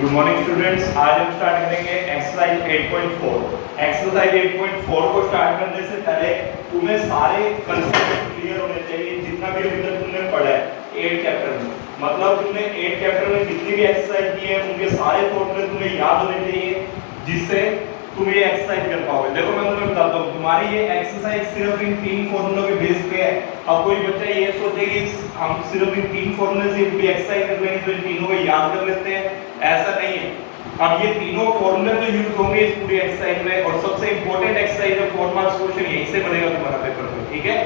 Good morning students. आज हम start करेंगे एक्सरसाइज 8.4। एक्सरसाइज 8.4 को स्टार्ट करने से पहले तुम्हें सारे कंसेप्ट क्लियर होने चाहिए, जितना भी अभी तक तुमने पढ़ा है 8 चैप्टर में। मतलब तुमने 8 चैप्टर में जितनी भी एक्सरसाइज की है उनके सारे फॉर्मूले तुम्हें याद होने चाहिए, जिससे तुम ये एक्सरसाइज कर पाओगे। देखो मैं तुम्हें बताता हूँ, तुम्हारी ये एक्सरसाइज सिर्फ इन 3 फॉर्मूलों के बेस पे है। अब कोई बच्चा ये सोचे कि हम सिर्फ इन 3 फॉर्मूले से भी एक्सरसाइज कर लेंगे तो इन तीनों को याद कर लेते हैं, ऐसा नहीं है। अब ये तीनों फॉर्मूले तो यूज होंगे इस पूरी एक्सरसाइज में, और सबसे इंपॉर्टेंट एक्सरसाइज है 4 मार्क्स क्वेश्चन यहीं से बनेगा तुम्हारा पेपर में, ठीक है।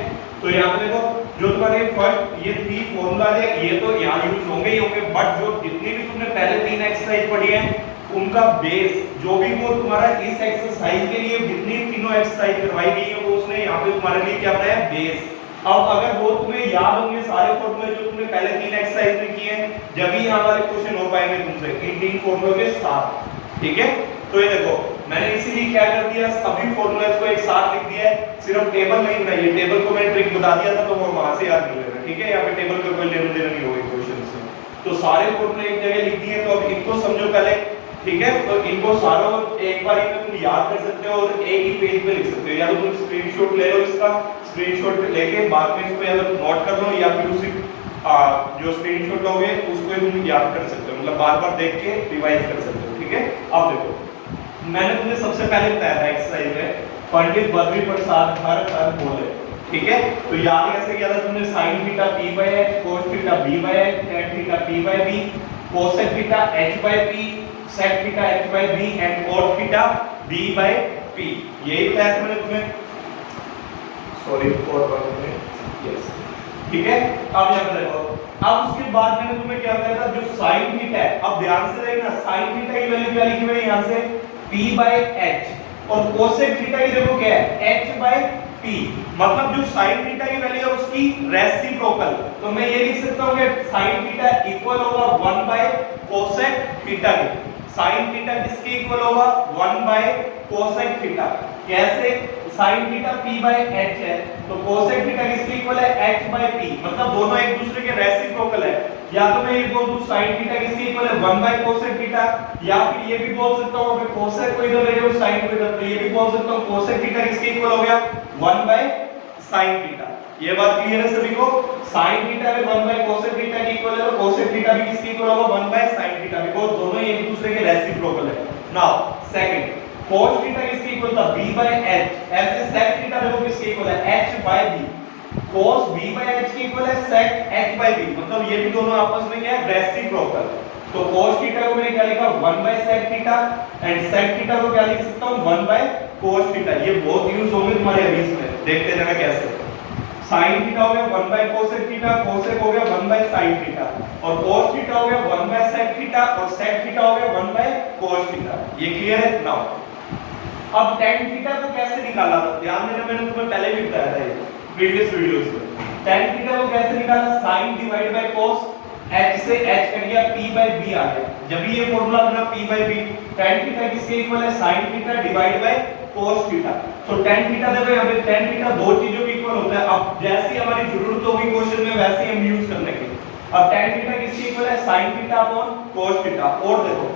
तो यहाँ पे देखो, जो तुम्हारे फर्स्ट ये 3 फॉर्मूला है ये तो यहाँ यूज होंगे ही होंगे, बट जो जितनी भी तुमने पहले 3 एक्सरसाइज पढ़ी है उनका बेस जो भी वो तुम्हारा इस एक्सरसाइज के लिए जितनी तीनों एक्सरसाइज करवाई गई है वो उसने यहाँ पे तुम्हारे लिए क्या बनाया, बेस। अब अगर वो तुम्हें याद होंगे सारे फॉर्मूले जो तुमने पहले 3 एक्सरसाइज में किए हैं, जब ही यहाँ वाले क्वेश्चन हो पाएंगे तुमसे इन 3 फॉर्मूलों के साथ, ठीक है। तो ये देखो मैंने इसीलिए क्या कर दिया, सभी फॉर्मूलाज को एक साथ लिख दिया है, सिर्फ टेबल नहीं बनाई है। टेबल को मैं ट्रिक बता दिया था तो वो वहां से याद कर लेना, ठीक है। यहाँ पे टेबल का कोई लेना देना नहीं होगा क्वेश्चन से। तो सारे फॉर्मूले एक जगह लिख दिए, तो अब इनको समझो पहले, ठीक है। तो इनको सारों एक बार में तुम याद कर सकते हो और एक ही पेज पे लिख सकते हो, या तो तुम स्क्रीनशॉट ले लो, इसका स्क्रीनशॉट लेके बाद में इसको या तो नोट कर लो, या फिर उसी जो स्क्रीनशॉट लोगे उसको तुम याद कर सकते हो, मतलब बार बार देख के रिवाइज कर सकते हो, ठीक है। अब देखो मैंने तुम्हें सबसे पहले बताया था एक्सरसाइज में पंडित बद्री प्रसाद हर अर्थ बोले, ठीक है। तो याद कैसे किया था तुमने, sine theta p by h, cos theta b by h, tan theta p by b, cosec theta h by p, sec theta h by b and cot theta b by p। यही बताया था मैंने तुम्हें, sorry for one minute, yes, ठीक है। अब यहाँ पे देखो, अब उसके बाद मैंने तुम्हें क्या बताया था, जो साइन थीटा है, अब ध्यान से देखना, साइन थीटा की वैल्यू क्या लिखी हुई है यहाँ से p by h, और कोसेक थीटा की देखो क्या है h by p। मतलब जो साइन थीटा की वैल्यू है उसकी रेसिप्रोकल, तो मैं ये लिख सकता हूँ कि साइन थीटा इक्वल होगा 1 by कोसेक थीटा के। साइन थीटा किसके इक्वल होगा, 1 by कोसेक थीटा। कैसे, sine theta p by h है तो कोसेक थीटा किसके इक्वल है, h by p। मतलब दोनों एक दूसरे के रेसिप्रोकल है। या तो मैं ये बोल दूं साइन थीटा किसके इक्वल है, 1 by कोसेक थीटा, या फिर ये भी बोल सकता हूं कि कोसेक को इधर ले जाओ साइन को इधर, तो ये भी बोल सकता हूं कोसेक थीटा किसके इक्वल हो गया, 1 by साइन थीटा। ये बात क्लियर है सभी को। साइन थीटा भी 1 by कोसेक थीटा के इक्वल है, और कोसेक थीटा भी किसके इक्वल होगा, 1 by साइन थीटा, बिकॉज़ दोनों ही एक दूसरे के रेसिप्रोकल है। नाउ सेकंड, cos थीटा किसके इक्वल था, b by h। ऐसे sec थीटा देखो किसके इक्वल है, h by b। cos b by h के इक्वल है sec h by b, मतलब ये भी दोनों आपस में क्या है, रेसिप्रोकल। तो cos थीटा को मैंने क्या लिखा, 1 by sec theta, and sec theta को क्या लिख सकता हूं, 1 by cos थीटा। ये बहुत यूज होंगे तुम्हारे अभी इसमें, देखते जाना कैसे। sin थीटा हो गया 1 by cosec थीटा, cosec हो गया 1 by sin थीटा, और cos थीटा हो गया 1 by sec थीटा, और sec थीटा हो गया 1 by cos थीटा। ये क्लियर है। नाउ अब tan थीटा को कैसे निकाला था, ध्यान देना, मैंने तुम्हें पहले भी बताया था ये प्रीवियस वीडियोस में। tan थीटा को कैसे निकाला, sin divide by cos, h से h कट गया, p by b आ गया। जब ये फार्मूला बना p by b, tan theta किसके इक्वल है, sin theta divide by cos theta. तो tan थीटा देखो यहाँ पे tan थीटा दो चीजों के इक्वल होता है। अब जैसी हमारी जरूरत होगी क्वेश्चन में वैसे हम यूज करने के। अब tan थीटा किसके इक्वल है, sin theta upon cos theta. और देखो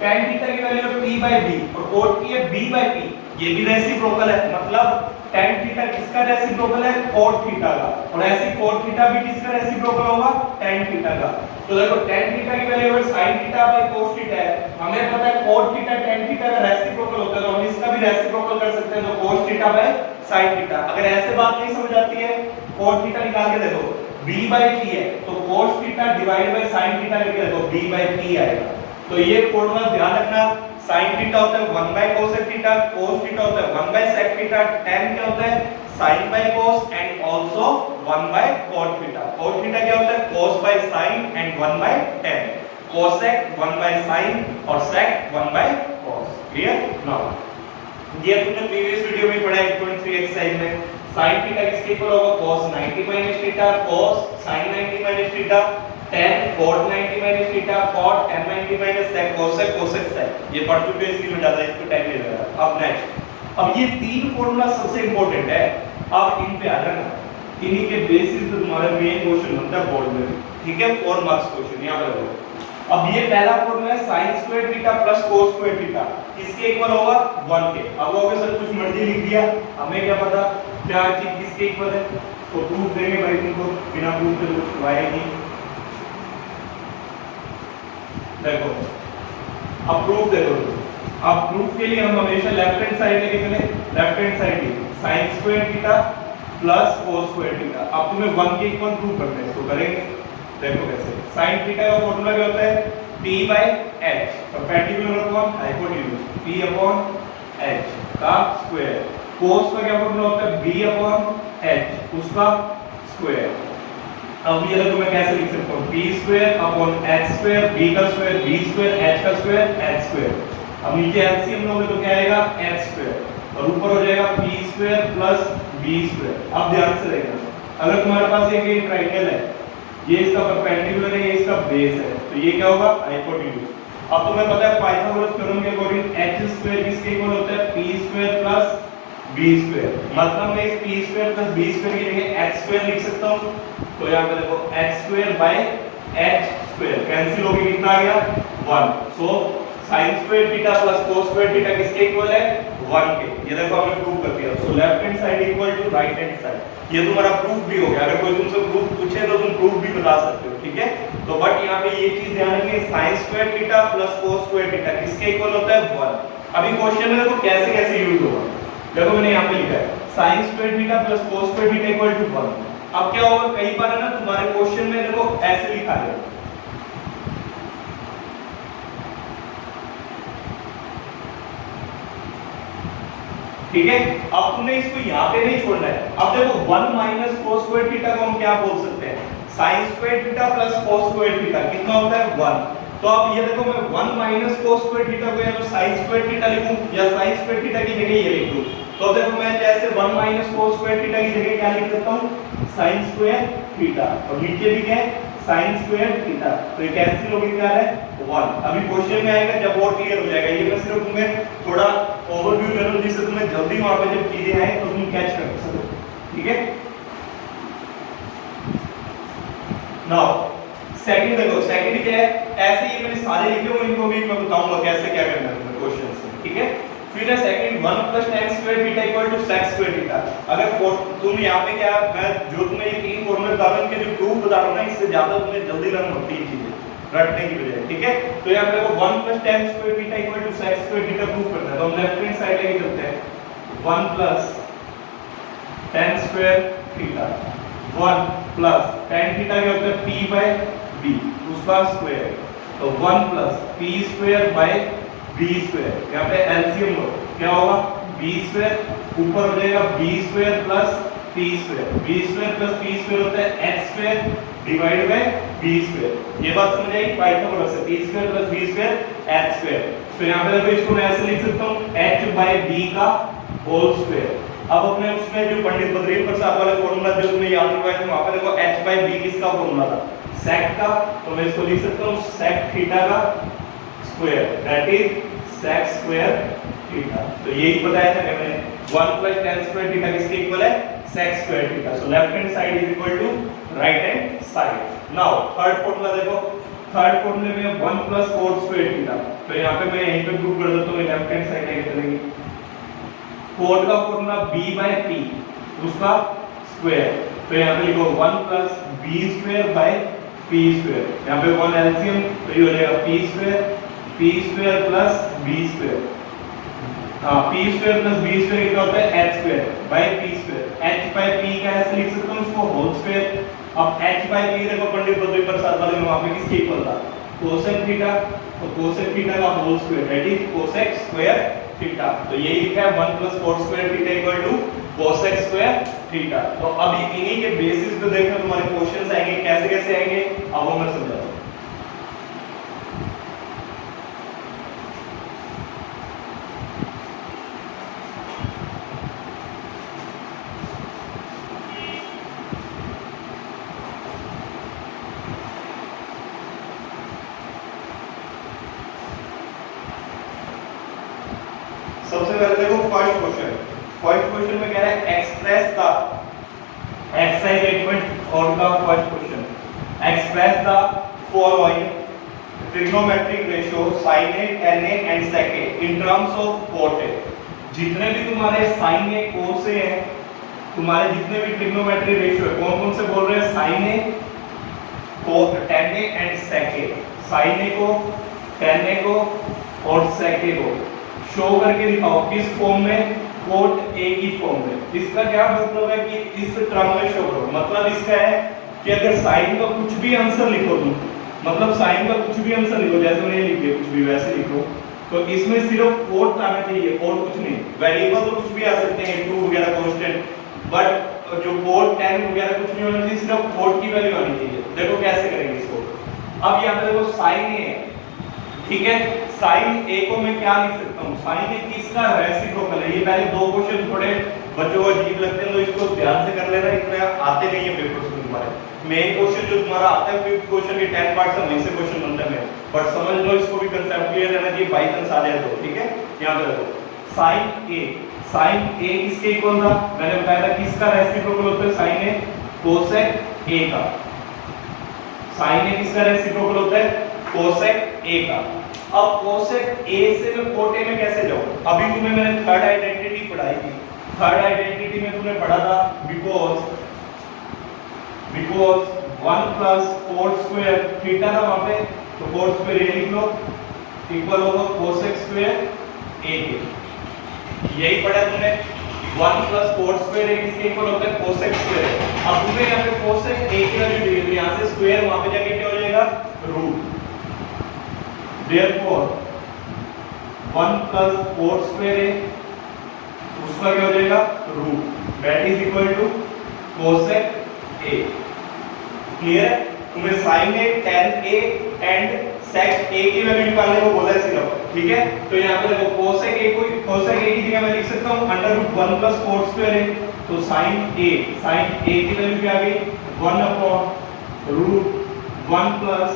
tan थीटा की वैल्यू है p by b, और cot की है b by p, ये भी रेसिप्रोकल है। मतलब tan थीटा किसका रेसिप्रोकल है, cot थीटा का, और ऐसे cot थीटा भी किसका रेसिप्रोकल होगा, tan थीटा का। तो देखो tan थीटा की वैल्यू है sin theta by cos theta है, हमें पता है cot थीटा tan थीटा का रेसिप्रोकल होता है, तो हम इसका भी रेसिप्रोकल कर सकते हैं, तो cos theta by sin theta. अगर ऐसे बात नहीं समझ आती है, cot थीटा निकाल के देखो, b by p है तो cos theta divide by sin theta करके देखो b by p आएगा। तो ये फॉर्मूला ध्यान रखना, sin थीटा होता है 1 by cosec theta, cos theta होता है 1 by sec थीटा, tan क्या होता है sin by cos and also 1 by cot theta. cot theta क्या होता है, cos by sin and 1 by tan, cosec 1 by sin और sec 1 by cos। Clear. Now ये तुमने प्रीवियस वीडियो में पढ़ा 8.3 एक्सरसाइज में, sin थीटा किसके इक्वल होगा, cos 90 minus theta, cos sin 90 minus theta, tan cot 90 minus theta, cot tan 90 minus sec cosec cosec sec। ये पढ़ चुके हैं, इसकी में ज्यादा इसको टाइम नहीं लगा। अब नेक्स्ट, अब ये 3 फॉर्मूला सबसे इंपॉर्टेंट है, अब इन पे आ जाना, इन्हीं के बेसिस पे तुम्हारा मेन क्वेश्चन बनता है बोर्ड में, ठीक है। 4 मार्क्स क्वेश्चन यहाँ पे देखो, अब ये पहला फॉर्मूला है sin square theta plus cos square theta, किसके इक्वल होगा 1 के। अब वो सर कुछ मर्जी लिख दिया, हमें क्या पता क्या चीज किसके इक्वल है, तो प्रूफ देंगे भाई तुमको, बिना प्रूफ के कुछ आएगी। देखो अब प्रूफ देखो, अब प्रूफ के लिए हम हमेशा लेफ्ट हैंड साइड लेके चले, left hand side sin square theta plus cos square theta. अब तुम्हें 1 के इक्वल प्रूव करना है, इसको करेंगे। देखो कैसे, sin थीटा का फॉर्मूला क्या होता है p by h perpendicular upon hypotenuse, p upon h का स्क्वायर। cos का क्या फॉर्मूला होता है b अपॉन h उसका स्क्वायर। अब ये देखो मैं कैसे लिख सकता हूँ, p square upon h square, b का स्क्वायर b स्क्वायर, h का स्क्वायर h स्क्वायर। अब नीचे एलसीएम लोगे तो क्या आएगा h स्क्वायर, और ऊपर हो जाएगा p square plus b square. अब ध्यान से देखना, अगर तुम्हारे पास एक ट्रायंगल है, ये इसका परपेंडिकुलर है, ये इसका बेस है, तो ये क्या होगा हाइपोटेन्यूज। अब तुम्हें पता है पाइथागोरस थ्योरम के अकॉर्डिंग h स्क्वायर किसके इक्वल होता है p square plus b square. मतलब मैं इस p square plus b square की जगह h स्क्वायर लिख सकता हूं, तो यहां पे देखो h square by h square cancel हो गया, कितना आ गया 1। So sin square theta plus cos square theta किसके इक्वल है 1 के। ये देखो हमने प्रूव कर दिया। So left hand side equal to right hand side, ये तुम्हारा प्रूफ भी हो गया। अगर कोई तुमसे प्रूफ पूछे तो तुम प्रूफ भी बता सकते हो, ठीक है। तो बट यहाँ पे ये चीज ध्यान रखनी, sin square theta plus cos square theta किसके इक्वल होता है 1। अभी क्वेश्चन में देखो कैसे कैसे यूज होगा, देखो मैंने यहाँ पे लिखा है sin square theta plus cos square theta equal to 1। अब क्या होगा, कई बार है ना तुम्हारे क्वेश्चन में देखो ऐसे लिखा है, ठीक है। अब तुमने इसको यहाँ पे नहीं छोड़ना है। अब देखो 1 माइनस cos स्क्वायर थीटा को हम क्या बोल सकते हैं, sin square theta plus cos square theta कितना होता है 1। तो अब ये देखो मैं 1 माइनस cos स्क्वायर थीटा को या तो sin स्क्वायर थीटा लिखूं या sin स्क्वायर थीटा की जगह ये लिख दूं। तो देखो मैं जैसे 1 माइनस cos स्क्वायर थीटा की जगह क्या लिख सकता हूं sin स्क्वायर थीटा, और नीचे भी क्या है sin स्क्वायर थीटा, तो ये कैंसिल हो गया, क्या है 1। अभी क्वेश्चन में आएगा जब और क्लियर हो जाएगा। ये मैं सिर्फ तुम्हें थोड़ा ओवरव्यू दे रहा हूं जिससे तुम्हें जल्दी वहां पे जब चीजें आए तो तुम कैच कर सको, ठीक है। नाउ सेकंड देखो, सेकंड क्या है, ऐसे ही मैंने सारे लिखे हुए, इनको भी मैं बताऊंगा कैसे क्या करना है क्वेश्चन से, ठीक है। फिर है second 1 plus tan square theta equal to sec square theta. अगर तुम यहाँ पे क्या, मैं जो तुम्हें ये तीन फॉर्मूले बता रहा हूं, इनके जो प्रूफ बता रहा हूं ना, इससे ज्यादा तुम्हें जल्दी लर्न होती है चीजें रटने की बजाय, ठीक है। तो यहाँ पे देखो 1 plus tan square theta equal to sec square theta proof करना है, तो हम लेफ्ट हैंड साइड लेके चलते हैं। 1 plus tan square theta, 1 plus tan theta क्या होता है p बाय b उसका स्क्वायर, तो 1 plus p square by b square. यहाँ पे एलसीएम लो, क्या होगा b स्क्वायर ऊपर हो जाएगा b square plus p square, b square plus p square होता है h square divide by b square. ये बात समझ आई पाइथागोरस से, p square plus b square h square. तो यहाँ पे देखो इसको मैं ऐसे लिख सकता हूँ h बाय b का होल स्क्वायर। अब अपने उसमें जो पंडित बद्री प्रसाद वाला फॉर्मूला जो तुमने याद रखवाया था, वहां पे देखो h बाय b किसका फॉर्मूला था sec का, तो मैं इसको लिख सकता हूँ sec थीटा का square, that is sec square theta. तो यही बताया था मैंने 1 प्लस tan स्क्वायर थीटा किसके इक्वल है sec square theta. So left hand side is equal to right hand side. Now third formula देखो, थर्ड फॉर्मूले में 1 प्लस cos स्क्वायर थीटा, तो यहाँ पे मैं यहीं पे प्रूव कर देता हूँ, लेफ्ट हैंड साइड लेके चलेंगे। cos का फॉर्मूला b बाय p उसका स्क्वायर, तो यहाँ पे लिखो 1 plus b square by p square. यहाँ पे 1 एलसीएम, तो ये हो जाएगा p square plus b square. हाँ p square plus b square कितना होता है h square by p square. h by p का ऐसे लिख सकता हूँ इसको होल स्क्वायर। अब h बाय p देखो पंडित बद्री प्रसाद वाले में वहां पे किसके इक्वल था कोसेक थीटा, तो कोसेक थीटा का whole square that is cosec square theta. तो यही लिखा है 1 plus cos square theta equal to cosec square theta. तो अब इन्हीं के बेसिस पे देखना तुम्हारे क्वेश्चंस आएंगे, कैसे कैसे आएंगे अब वो मैं समझाता हूं। सबसे पहले देखो फर्स्ट क्वेश्चन में कह रहा है एक्सप्रेस द एक्सरसाइज 8.4 का first question, express the following trigonometric ratio sin A, tan A and sec A in terms of cot A। जितने भी तुम्हारे sin A, cos A हैं, तुम्हारे जितने भी ट्रिग्नोमेट्रिक रेशियो है, कौन कौन से बोल रहे हैं? sin A, cot, tan A and sec A। sin A को, tan A को और sec A को शो करके दिखाओ किस फॉर्म में? cot A की फॉर्म में। इसका क्या मतलब है कि इस टर्म में शो करो। मतलब इसका है कि अगर sin का कुछ भी आंसर लिखो तुम, मतलब साइन का कुछ भी आंसर लिखो, जैसे मैंने लिख दिया, कुछ भी वैसे लिखो, तो इसमें सिर्फ कोट आना चाहिए और कुछ नहीं। वेरिएबल तो कुछ भी आ सकते हैं, 2 वगैरह कांस्टेंट, बट जो कोट 10 वगैरह कुछ नहीं होना चाहिए, सिर्फ कोट की वैल्यू आनी चाहिए। देखो कैसे करेंगे इसको। अब यहाँ पे देखो साइन ए, ठीक है, साइन ए को मैं क्या लिख सकता हूँ? साइन ए किसका रेसिप्रोकल है? ये पहले दो क्वेश्चन थोड़े बच्चों को अजीब लगते हैं, तो इसको ध्यान से कर लेना, इतने आते नहीं है पेपर से तुम्हारे। मेन क्वेश्चन जो तुम्हारा आता है 5th क्वेश्चन के 10 पार्ट से वहीं से क्वेश्चन बनता है, बट समझ लो इसको भी कंसेप्ट क्लियर रहना चाहिए, बाई चांस आ जाए तो। ठीक है, यहां पे देखो sin a, sin a किसके इक्वल था? मैंने बताया था किसका रेसिप्रोकल होता है? sin a cosec a का। sin a किसका रेसिप्रोकल होता है? cosec a का। अब cosec a से मैं cot a में कैसे जाऊं? अभी तुम्हें मैंने थर्ड आइडेंटिटी पढ़ाई थी। थर्ड आइडेंटिटी में तुमने पढ़ा था because 1 plus cot square theta था वहां पे, तो cot स्क्वायर a लिख लो इक्वल होगा cosec स्क्वायर a के। यही पढ़ा तुमने। 1 प्लस cot स्क्वायर a किसके इक्वल होता है? cosec square. अब तुम्हें यहाँ पे cosec a की वैल्यू दी है, यहाँ से स्क्वायर वहां पे जाके क्या हो जाएगा? Root. Therefore 1 plus cot square a उसका क्या हो जाएगा? Root, that is equal to cosec a। क्लियर है? तुम्हें sin a, tan a and sec a की वैल्यू निकालने को बोला है सिर्फ, ठीक है। तो यहाँ पे देखो cosec a की जगह मैं लिख सकता हूँ √1 प्लस cot स्क्वायर a, तो sin a की वैल्यू क्या आ गई? 1 upon √1 plus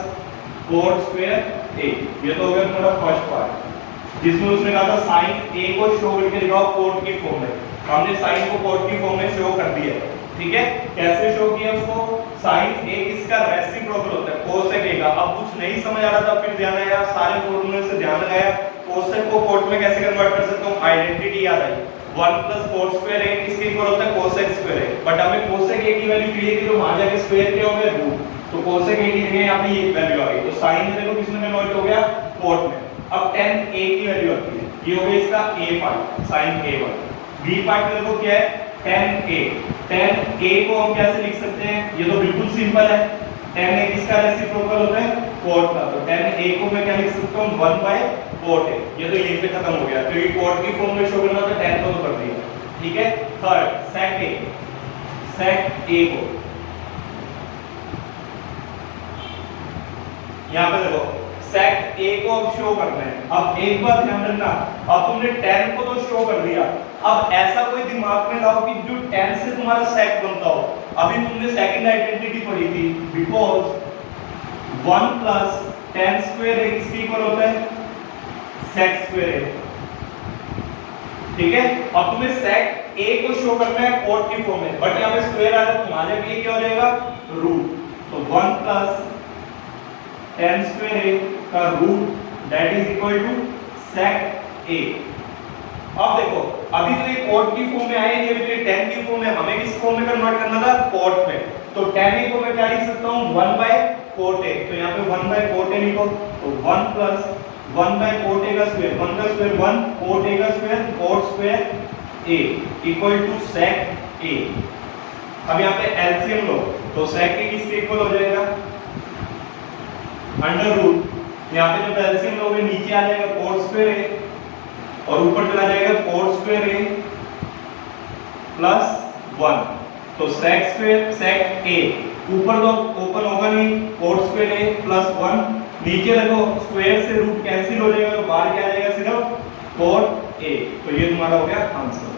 cot square a। ये तो हो गया तुम्हारा फर्स्ट पार्ट, जिसमें उसने कहा था sin a को शो करके दिखाओ cot की फॉर्म में। हमने sin को cot की फॉर्म में शो कर दिया है, ठीक है। कैसे शो किया उसको? sin a किसका रेसिप्रोकल होता है? cosec a का। अब कुछ नहीं समझ आ रहा था, फिर ध्यान आया, सारे फॉर्मूले से ध्यान लगाया, cosec को cot में कैसे कन्वर्ट कर सकता हूं? आइडेंटिटी याद आई। 1 प्लस cot स्क्वायर a किसके इक्वल होता है? cosec square a। बट हमें cosec a की वैल्यू चाहिए थी, तो वहां जाके स्क्वायर क्या हो गया? रूट। तो cosec a की जगह यहां पे ये वैल्यू आ गई, तो sin में देखो किसमें कन्वर्ट हो गया? cot में। अब tan a की वैल्यू आती है, ये हो गया इसका a part, sin a1। b part में देखो क्या है? tan a को हम कैसे लिख सकते हैं? ये तो बिल्कुल सिंपल है। tan a किसका रेसिप्रोकल होता है? cot का। तो tan a को मैं क्या लिख सकता हूं? 1/cot a। ये तो यहीं पे खत्म हो गया, क्योंकि cot की फॉर्म में शो करना था, tan को तो कर दिया, ठीक है। थर्ड sec a को यहां पे देखो sec a को अब शो करना है। अब एक बात ध्यान रखना, अब तुमने tan को तो शो कर दिया, अब ऐसा कोई दिमाग में लाओ कि जो tan से तुम्हारा sec बनता हो। अभी तुमने सेकंड आइडेंटिटी पढ़ी थी, because 1 plus tan square a किसके इक्वल होता है? sec स्क्वायर a, ठीक है। अब तुम्हें sec a को शो करना है cot की फॉर्म में, बट यहां पे स्क्वायर आ रहा है, तुम्हारे लिए क्या हो जाएगा? रूट। तो 1 प्लस tan स्क्वायर a का root, that is equal to sec a। अब देखो अभी तो ये cot की फॉर्म में आए, ये भी tan की फॉर्म में, हमें किस फॉर्म में कन्वर्ट करना था? cot में। तो tan a को मैं क्या लिख सकता हूं? 1/cot a। तो यहाँ पे 1/cot a लिखो, तो 1 प्लस 1/cot a का स्क्वायर, 1 का स्क्वायर 1, cot a का square cot square a equal to sec a। अब यहाँ पे एलसीएम लो, तो sec a किसके इक्वल हो जाएगा? अंडर रूट, यहाँ पे जब एलसीएम लोगे नीचे आ जाएगा cot स्क्वायर a और ऊपर चला जाएगा cot स्क्वायर a प्लस 1। तो sec स्क्वायर sec a ऊपर तो ओपन होगा नहीं, cot स्क्वायर a प्लस 1, नीचे देखो स्क्वायर से रूट कैंसिल हो जाएगा, तो बाहर क्या आ जाएगा? सिर्फ cot a। तो ये तुम्हारा हो गया आंसर।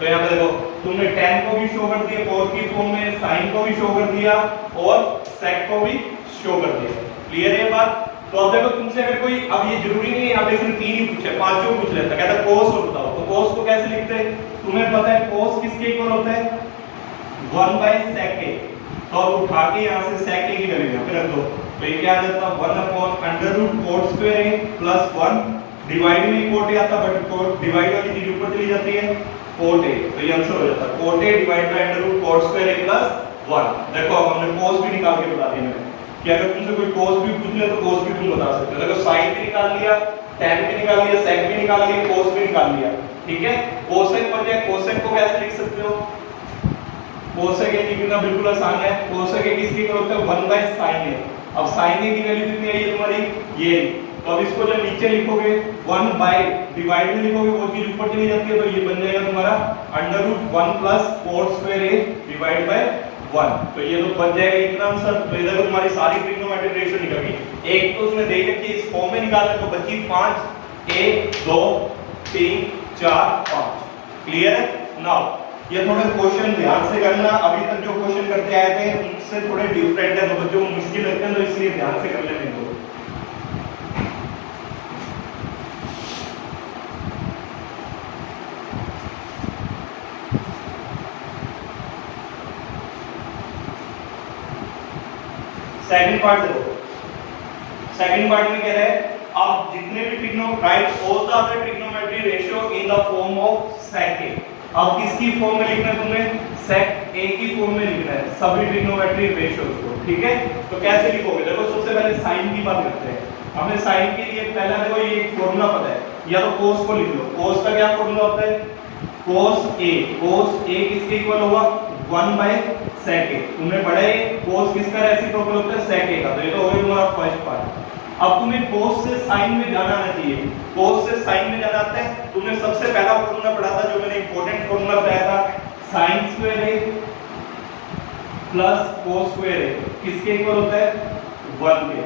तो यहाँ पे देखो तुमने tan को भी शो कर दिया cot की फॉर्म में, sin को भी शो कर दिया और sec को भी शो कर दिया। क्लियर है बात? तो अब देखो तुमसे अगर कोई, अब ये जरूरी नहीं है यहाँ पे सिर्फ 3 ही पूछे, 5 पूछ लेता, कहता cos को बताओ, तो cos को कैसे लिखते हैं? तुम्हें पता है cos किसके इक्वल होता है? 1/sec a। तो अब उठा के यहाँ से sec a की वैल्यू यहाँ पे रख दो, तो ये क्या आ जाता 1 upon under root cot square ए प्लस 1 डिवाइड में कोट ए आता बट कोट डिवाइड वाली चीज ऊपर चली जाती है कोट ए, तो ये आंसर हो जाता है cot a divide by under root cot square A plus 1। देखो अब हमने cos भी निकाल के बता दिया मैंने कि अगर तुमसे कोई cos भी पूछ ले तो cos भी तुम बता सकते हो। देखो sin भी निकाल लिया, tan भी निकाल लिया, sec भी निकाल लिया, cos भी निकाल लिया, ठीक है। cosec बन जाए, cosec को कैसे लिख सकते हो? cosec a लिखना बिल्कुल आसान है। cosec a किसकी इक्वल होता है 1 बाय sin a। अब sin a की वैल्यू कितनी आई है तुम्हारी ये, तो अब इसको जब नीचे लिखोगे 1 बाय डिवाइड में लिखोगे वो चीज ऊपर चली जाती है, तो ये बन जाएगा तुम्हारा under root 1 plus cot square a divide by 1। तो ये तो बन जाएगा इतना आंसर। तो इधर तो तुम्हारी सारी ट्रिग्नोमेट्रिक रेशियो निकल गई। एक तो उसमें दे रखी इस फॉर्म में निकालना, तो बची 5 1 2 3 4 5। क्लियर है? नाउ ये थोड़े क्वेश्चन ध्यान से करना, अभी तक जो क्वेश्चन करते आए थे उनसे थोड़े डिफरेंट है, तो बच्चों को मुश्किल लगते हैं, तो इसलिए ध्यान से कर लेने दो। सेकंड पार्ट देखो, सेकंड पार्ट में कह रहा है अब जितने भी trigno right all the other trigonometry ratio in the form of sec a। अब किसकी फॉर्म में लिखना है तुम्हें? sec a की फॉर्म में लिखना है सभी ट्रिग्नोमेट्री रेशियोज को, ठीक है। तो कैसे लिखोगे? देखो सबसे पहले sin की बात करते हैं। हमें sin के लिए पहला देखो ये एक फार्मूला पता है, या तो cos को लिख लो। cos का क्या फार्मूला होता है? cos a किसके इक्वल होगा 1 बाय sec a। तुमने पढ़ा है cos किसका रेसिप्रोकल होता है sec a का, तो ये तो हो गया तुम्हारा फर्स्ट पार्ट। अब तुम्हें cos से sin में जाना आना चाहिए। cos से sin में जाना आता है, तुमने सबसे पहला फार्मूला पढ़ा था जो मैंने इंपॉर्टेंट फार्मूला बताया था sin square a plus cos square a किसके इक्वल होता है 1 के।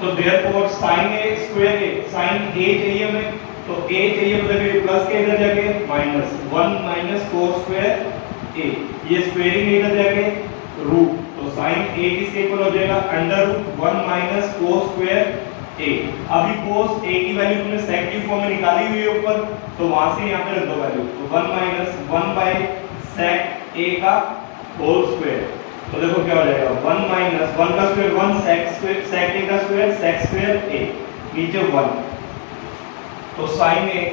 तो therefore sin a square a sin a चाहिए हमें, तो a चाहिए मतलब ये प्लस के इधर जाके minus 1 minus cos square a, ये स्क्वायरिंग इधर जाके रूट, तो sin a किसके इक्वल हो जाएगा under root 1 minus cos square a। अभी cos a की वैल्यू तुमने sec की फॉर्म में निकाली हुई है ऊपर, तो वहां से यहां पे रख दो वैल्यू, तो 1 माइनस 1 बाय sec a का होल स्क्वायर। तो देखो क्या हो जाएगा 1 माइनस 1 का स्क्वायर 1 sec a का स्क्वायर sec स्क्वायर a नीचे 1, तो sin a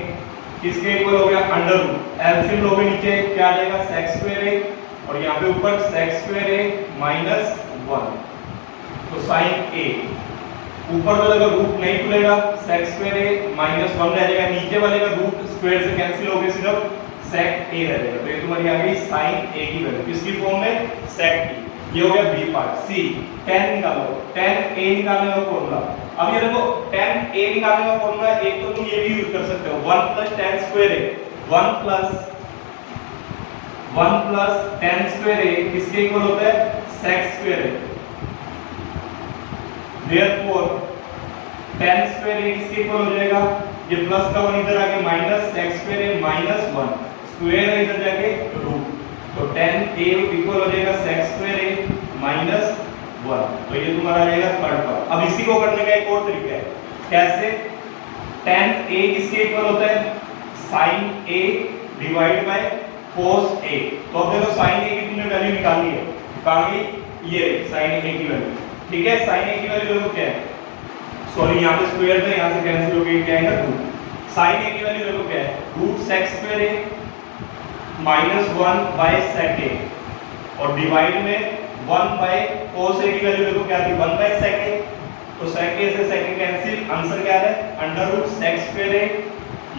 किसके इक्वल हो गया अंडर रूट, एलसीएम लोगे नीचे क्या आ जाएगा sec स्क्वायर a और यहाँ पे ऊपर sec स्क्वायर a माइनस 1, तो sin a ऊपर वाले का रूट नहीं खुलेगा sec स्क्वायर a माइनस 1 रह जाएगा, नीचे वाले का रूट स्क्वायर से कैंसिल हो गया, सिर्फ sec a रह जाएगा। तो ये तुम्हारी आ गई sin a की वैल्यू किसकी फॉर्म में sec की। ये हो गया बी पार्ट। सी tan निकालो, tan a निकालने का फॉर्मूला। अब ये देखो tan a निकालने का फॉर्मूला एक तो तुम ये भी यूज कर सकते हो 1 plus tan square a 1 plus tan square a किसके इक्वल होता है sec square a। Therefore tan square a किसके इक्वल हो जाएगा, ये प्लस का 1 इधर आके minus sec square a minus 1 square है इधर जाके रूट, तो tan a इक्वल हो जाएगा sec स्क्वायर a माइनस 1। तो ये तुम्हारा आ जाएगा थर्ड पार्ट। अब इसी को करने का एक और तरीका है, कैसे? tan a किसके इक्वल होता है sin a divide bye cos a। तो अब देखो sin a की तुमने वैल्यू निकाली है, कहां गई ये sin a की वैल्यू, ठीक है। sin a की वैल्यू देखो क्या है, सॉरी यहां पे स्क्वायर था, यहां से कैंसिल हो गई, क्या है ना रूट। sin a की वैल्यू देखो क्या है root sec square a minus 1 by sec a और डिवाइड में 1 बाय cos a की वैल्यू देखो क्या थी 1 बाय sec a, तो sec a से sec a कैंसिल, आंसर क्या है under root sec square a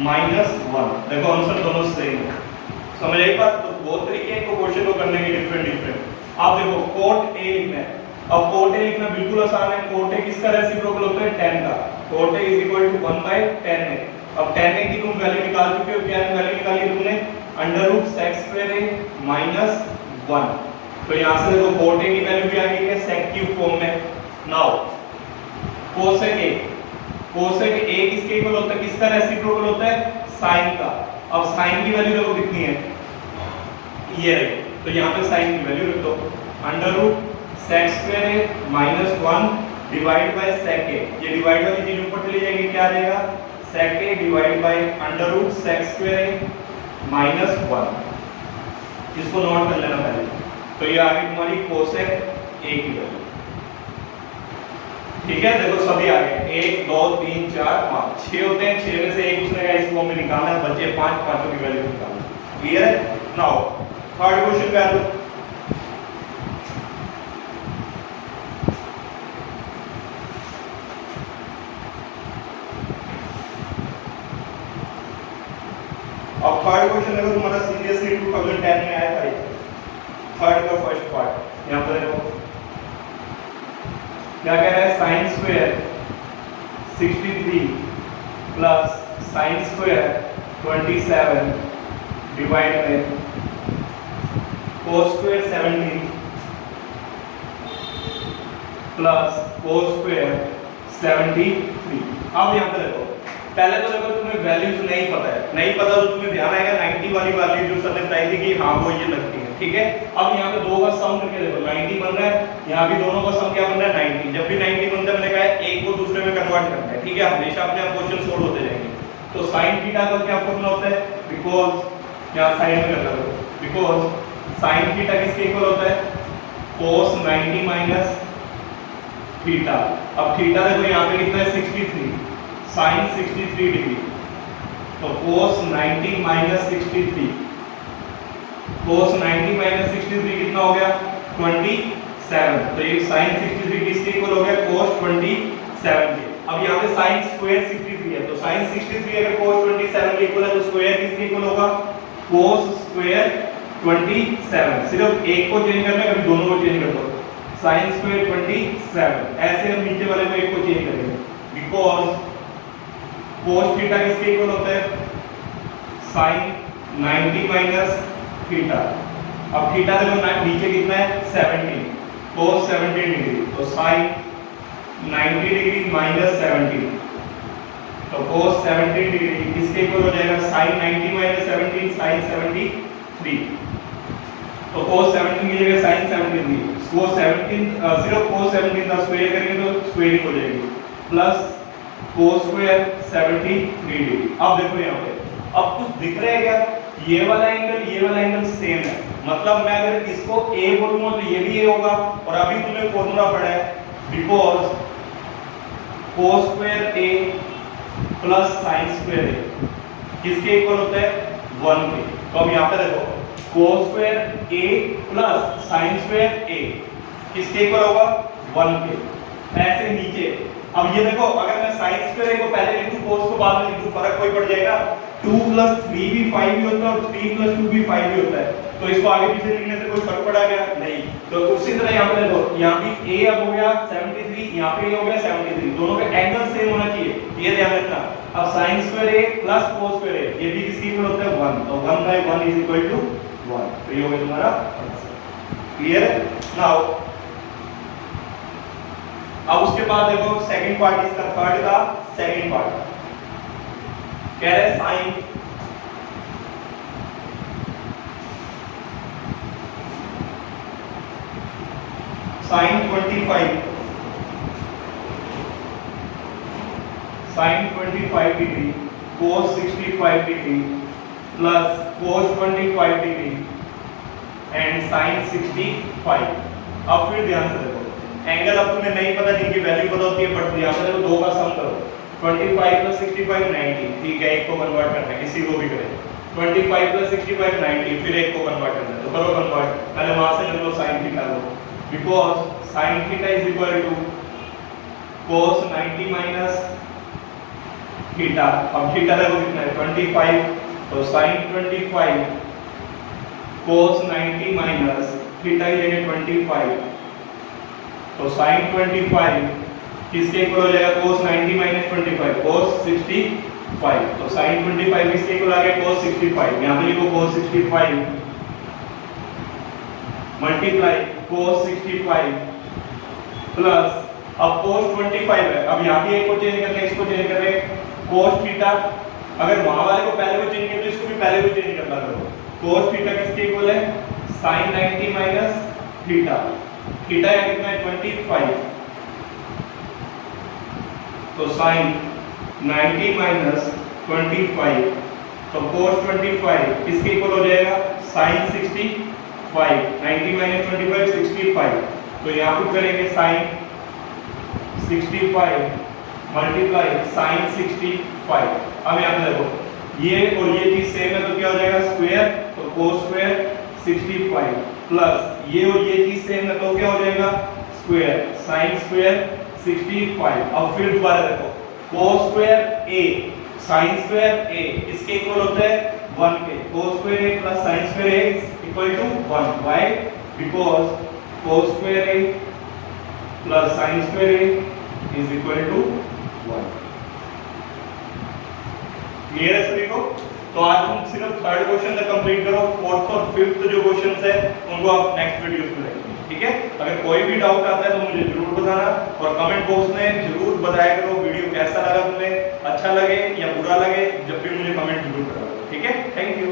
minus 1। देखो आंसर दोनों सेम है, समझ आई बात। तो बहुत तरीके हैं क्वेश्चन को करने के डिफरेंट। अब देखो cot a लिखना है, अब cot a लिखना बिल्कुल आसान है। cot a किसका रेसिप्रोकल होता है tan का, cot a is equal to 1 by tan a। अब tan a की तुम वैल्यू निकाल चुके हो, क्या वैल्यू निकाली तुमने under root sec square a minus 1। तो यहां से देखो cot a की वैल्यू भी आ गई है sec की फॉर्म में। नाउ cosec a किसके इक्वल होता है, किसका रेसिप्रोकल होता है sin का। अब sin की वैल्यू देखो कितनी है ये रही, तो यहां पे sin की वैल्यू रख दो under root sec square a minus 1 divide by sec a। ये डिवाइड वाली चीज ऊपर चली जाएगी, क्या आ जाएगा sec a divide by under root sec square a minus 1। इसको नोट कर लेना पहले। तो ये आ गई तुम्हारी cosec a की वैल्यू। ठीक है, देखो सभी आ गए, 1 2 3 4 5 6 होते हैं, 6 में से एक उसने का इस फॉर्म में निकालना है, बचे 5, पांचों की वैल्यू निकालना। क्लियर है? नाउ थर्ड क्वेश्चन पे आ जाओ। अब थर्ड क्वेश्चन देखो तुम्हारा सीरियसली 2010 में आया था, थर्ड का फर्स्ट पार्ट। यहां पर देखो क्या कह रहा है, sine square 63 plus sine square 27 divide में cos square 17 plus cos square 73। अब यहां पर देखो, पहले तो देखो तुम्हें वैल्यूज नहीं पता है, नहीं पता तो तुम्हें ध्यान आएगा 90 वाली वैल्यू जो सर ने बताई थी कि हाँ वो ये लगती है। ठीक है, अब यहाँ पे दो का सम करके देखो 90 बन रहा है, यहाँ भी दोनों का सम क्या बन रहा है 90। जब भी 90 बनता है मैंने कहा है एक को दूसरे में कन्वर्ट करना है। ठीक है, हमेशा अपने आप क्वेश्चन सोल्व होते जाएंगे। तो sin थीटा का क्या फॉर्मूला होता है, बिकॉज यहाँ साइन में कर लो, बिकॉज sin थीटा किसके इक्वल होता है, cos 90 माइनस थीटा। अब थीटा देखो यहाँ पे कितना है 63, sin 63 डिग्री, तो cos 90 माइनस 63, cos 90 माइनस 63 कितना हो गया 27। तो ये sin 63 किसके इक्वल हो गया, cos 27 के। अब यहाँ पे sin स्क्वायर 63 है, तो sin 63 अगर cos 27 के इक्वल है तो स्क्वायर किसके इक्वल होगा, cos स्क्वायर 27। सिर्फ एक को चेंज करना है, कभी दोनों को चेंज कर दो, sin स्क्वायर 27। ऐसे हम नीचे वाले को एक को चेंज करेंगे, बिकॉज cos थीटा किसके इक्वल होता है, sin 90 माइनस थीटा। अब थीटा देखो नीचे कितना है 17, cos 17 डिग्री, तो sin 90 डिग्री माइनस 17, तो cos 17 डिग्री किसके इक्वल हो जाएगा, sin 90 माइनस 17 sin 73। तो cos 17 की जगह sin 73, cos 17 सिर्फ cos 17 का स्क्वायर करेंगे तो स्क्वायरिंग हो जाएगी, प्लस cos स्क्वायर 73 डिग्री। अब देखो यहाँ पे अब कुछ दिख रहा है क्या, ये वाला एंगल सेम है, मतलब मैं अगर इसको a बोलूंगा तो ये भी a होगा। और अभी तुम्हें फॉर्मूला पढ़ा है, because cos square a plus sin square a किसके इक्वल होता है 1 के। तो अब यहाँ पे देखो cos square a plus sin square a किसके इक्वल होगा 1 के। ऐसे नीचे अब ये देखो, अगर मैं sin स्क्वायर a को पहले लिखूं cos को बाद में लिखूं फर्क कोई पड़ जाएगा, 2 प्लस 3 भी 5 भी होता है और 3 प्लस 2 भी 5 भी होता है, तो इसको आगे पीछे लिखने से कोई फर्क पड़ा क्या, नहीं। तो उसी तरह यहाँ पे देखो, यहाँ भी a अब हो गया 73, यहाँ पे a हो गया 73, दोनों के एंगल सेम होना चाहिए, ये ध्यान रखना। अब sin square a plus cos square a ये भी किसके इक्वल होता है 1, तो 1/1 इज इक्वल टू 1। तो ये हो गया तुम्हारा आंसर। क्लियर है? नाउ अब उसके बाद देखो सेकंड पार्ट, इसका थर्ड का सेकंड पार्ट कह रहे हैं sine sin 25 degree cos 65 degree plus cos 25 degree and sin 65। अब फिर ध्यान से देखो, एंगल अब तुम्हें नहीं पता जिनकी वैल्यू पता होती है, बट यहाँ पे देखो दो का सम करो, 25 प्लस 65 90। ठीक है, एक को कन्वर्ट करना है, किसी को भी करें, 25 प्लस 65 90, फिर एक को कन्वर्ट करना है, तो करो कन्वर्ट, पहले वहां से ले लो sin थीटा लो, because sin theta is equal to cos 90 minus theta. अब थीटा देखो कितना है 25, तो sin 25 cos 90 माइनस थीटा की जगह 25, तो sin 25 किसके इक्वल हो जाएगा, cos 90 माइनस 25 cos 65, तो sin 25 किसके इक्वल आ गया cos 65। यहां पे लिखो cos 65 मल्टीप्लाई cos 65 प्लस, अब cos 25 है, अब यहां भी एक को चेंज करना है, इसको चेंज कर रहे हैं cos थीटा, अगर वहां वाले को पहले को चेंज किया तो इसको भी पहले को चेंज करना करो। cos थीटा किसके इक्वल है sin 90 माइनस थीटा, थीटा या कितना है 25, तो sin 90 माइनस 25, तो cos 25 किसके इक्वल हो जाएगा sin 65, 90 माइनस 25 65, तो यहाँ पे करेंगे sin 65 मल्टीप्लाई साइन 65। अब यहाँ पे देखो ये और ये चीज सेम है तो क्या हो जाएगा स्क्वायर, तो cos स्क्वायर 65 प्लस ये और ये चीज सेम है तो क्या हो जाएगा स्क्वायर साइन स्क्वायर 65। अब फिर दोबारा देखो cos square a sin square a इसके इक्वल होता है 1 के, cos square a plus sin square a equal to 1। Why? Because cos square a plus sin square a is equal to 1। Clear है सभी को? तो आज तुम सिर्फ थर्ड क्वेश्चन तक कंप्लीट करो, फोर्थ और फिफ्थ जो क्वेश्चंस है उनको आप नेक्स्ट वीडियोस में देखेंगे, ठीक है? अगर कोई भी डाउट आता है तो मुझे जरूर बताना और कमेंट बॉक्स में जरूर बताया करो वीडियो कैसा लगा तुम्हें, अच्छा लगे या बुरा लगे, जब भी मुझे कमेंट जरूर करो, ठीक है? Thank you.